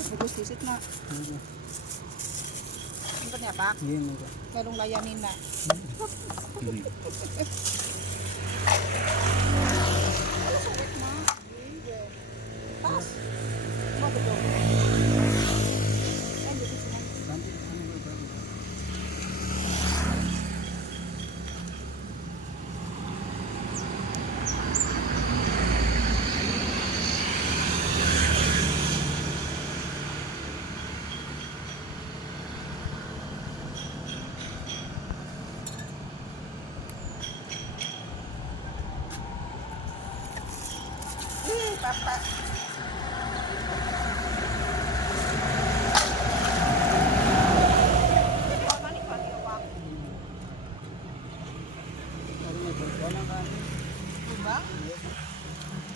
Bagus disit nak. Simpen ya Pak. Iya enggak. Lalu layanin nak. Sobek mak. Iya. Tas. Mau betul. Lanjut di sini. Nanti anu berapa? Bapak. Orangnya berjualan kan. Bang.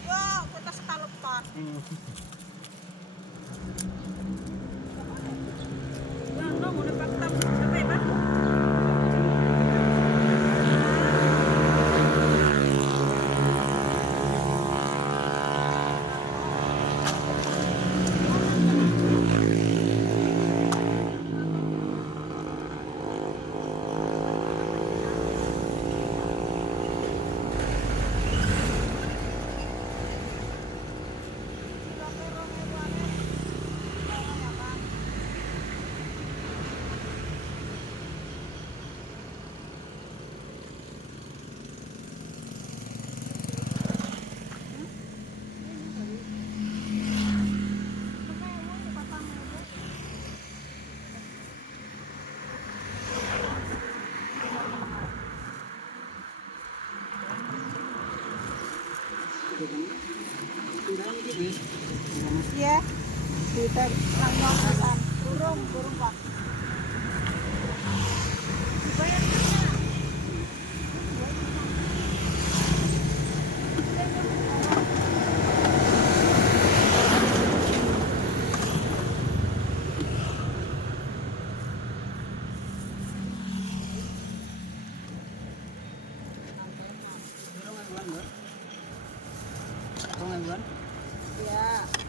Wah, kita sekalepan. Ya, no, mau dapat tamu sampai Pak. Iya, kita nanggung burung Pak. Orang yang Iya.